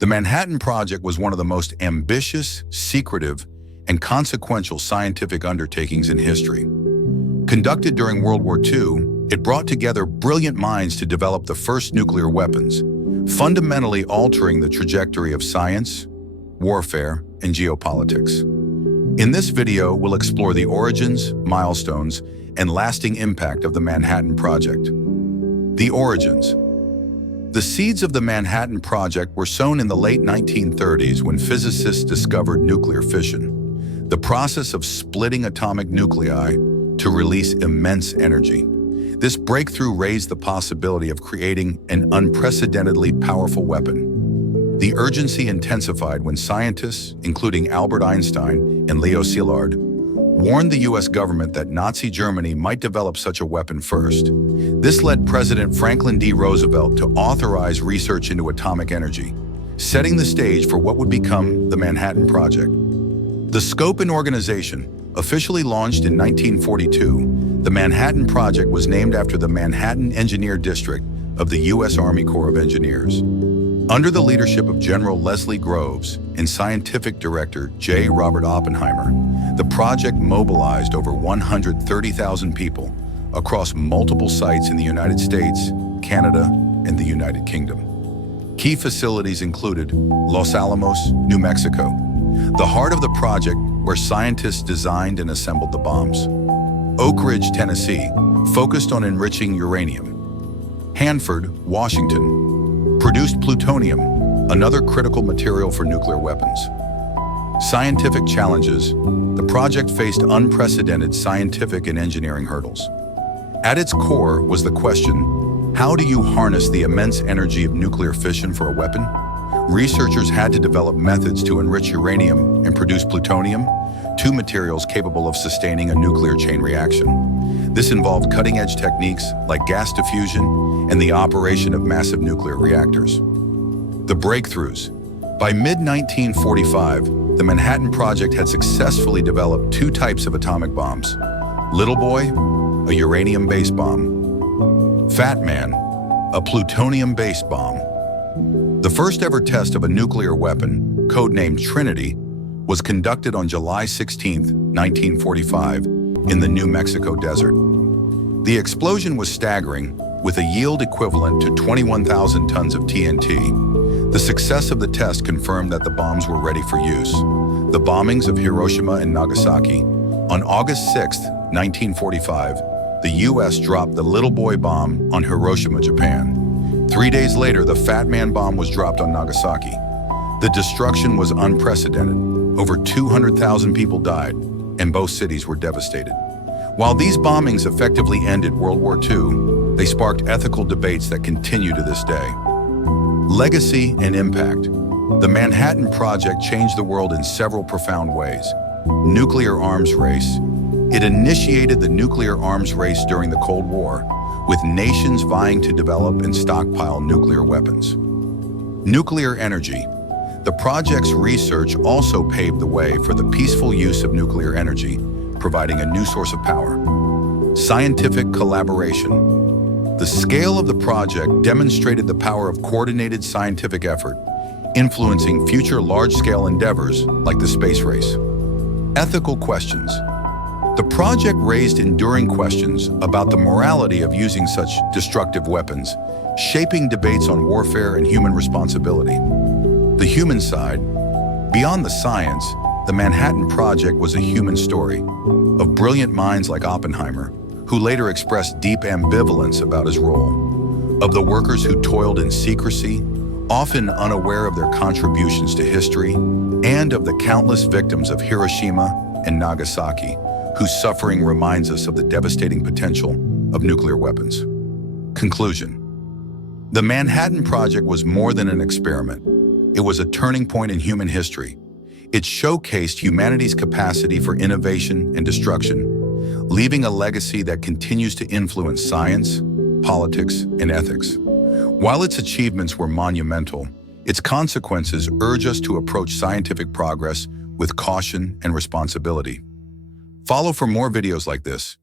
The Manhattan Project was one of the most ambitious, secretive, and consequential scientific undertakings in history. Conducted during World War II, it brought together brilliant minds to develop the first nuclear weapons, fundamentally altering the trajectory of science, warfare, and geopolitics. In this video, we'll explore the origins, milestones, and lasting impact of the Manhattan Project. The origins. The seeds of the Manhattan Project were sown in the late 1930s when physicists discovered nuclear fission, the process of splitting atomic nuclei to release immense energy. This breakthrough raised the possibility of creating an unprecedentedly powerful weapon. The urgency intensified when scientists, including Albert Einstein and Leo Szilard, warned the U.S. government that Nazi Germany might develop such a weapon first. This led President Franklin D. Roosevelt to authorize research into atomic energy, setting the stage for what would become the Manhattan Project. The scope and organization, officially launched in 1942, the Manhattan Project was named after the Manhattan Engineer District of the U.S. Army Corps of Engineers. Under the leadership of General Leslie Groves and Scientific Director J. Robert Oppenheimer, the project mobilized over 130,000 people across multiple sites in the United States, Canada, and the United Kingdom. Key facilities included Los Alamos, New Mexico, the heart of the project where scientists designed and assembled the bombs. Oak Ridge, Tennessee, focused on enriching uranium. Hanford, Washington, produced plutonium, another critical material for nuclear weapons. Scientific challenges. The project faced unprecedented scientific and engineering hurdles. At its core was the question, how do you harness the immense energy of nuclear fission for a weapon? Researchers had to develop methods to enrich uranium and produce plutonium, two materials capable of sustaining a nuclear chain reaction. This involved cutting-edge techniques like gas diffusion and the operation of massive nuclear reactors. The breakthroughs. By mid-1945, the Manhattan Project had successfully developed two types of atomic bombs. Little Boy, a uranium-based bomb. Fat Man, a plutonium-based bomb. The first ever test of a nuclear weapon, codenamed Trinity, was conducted on July 16, 1945, in the New Mexico desert. The explosion was staggering, with a yield equivalent to 21,000 tons of TNT. The success of the test confirmed that the bombs were ready for use. The bombings of Hiroshima and Nagasaki. On August 6, 1945, the U.S. dropped the Little Boy bomb on Hiroshima, Japan. 3 days later, the Fat Man bomb was dropped on Nagasaki. The destruction was unprecedented. Over 200,000 people died, and both cities were devastated. While these bombings effectively ended World War II, they sparked ethical debates that continue to this day. Legacy and impact. The Manhattan Project changed the world in several profound ways. Nuclear arms race. It initiated the nuclear arms race during the Cold War, with nations vying to develop and stockpile nuclear weapons. Nuclear energy. The project's research also paved the way for the peaceful use of nuclear energy, providing a new source of power. Scientific collaboration. The scale of the project demonstrated the power of coordinated scientific effort, influencing future large-scale endeavors like the space race. Ethical questions. The project raised enduring questions about the morality of using such destructive weapons, shaping debates on warfare and human responsibility. The human side. Beyond the science, the Manhattan Project was a human story of brilliant minds like Oppenheimer, who later expressed deep ambivalence about his role, of the workers who toiled in secrecy, often unaware of their contributions to history, and of the countless victims of Hiroshima and Nagasaki, whose suffering reminds us of the devastating potential of nuclear weapons. Conclusion. The Manhattan Project was more than an experiment. It was a turning point in human history. It showcased humanity's capacity for innovation and destruction, leaving a legacy that continues to influence science, politics, and ethics. While its achievements were monumental, its consequences urge us to approach scientific progress with caution and responsibility. Follow for more videos like this